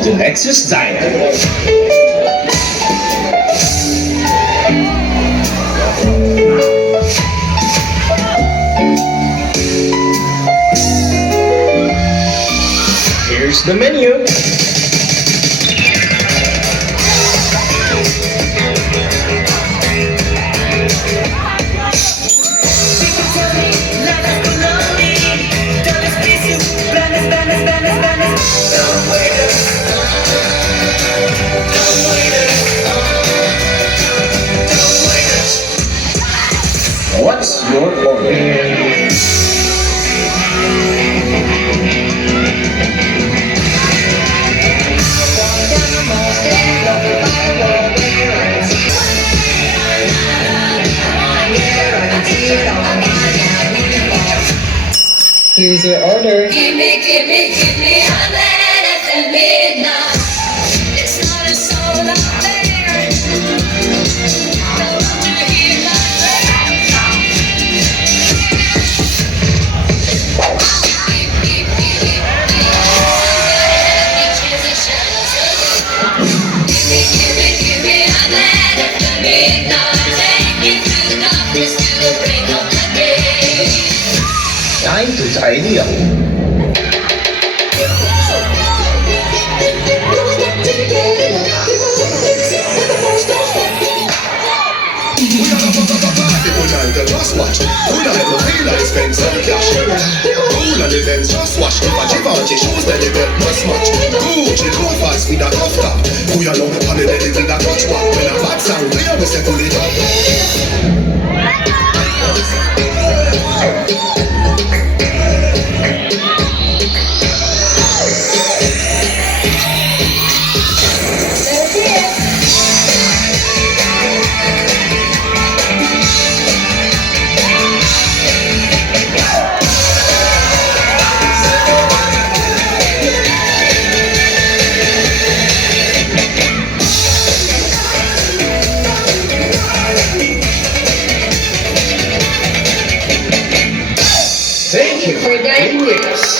Welcome to Nexus Diner. Here's the menu. What's your order? Here's your order. Give me a man at the midnight. It's not a soul out there. No one to hear my Give me a man at the midnight. Take me through the darkness to the break of the day. Time to tidy up. Just watch. Who the hell feel like spend some cash? Cool on the Benz, just watch. If I Givenchy shoes, then the belt must match. Gucci loafers with a cuff top. Who you love on the belly with a clutch back? When a bad sound, we always say pull it up. Thank you for dining with us.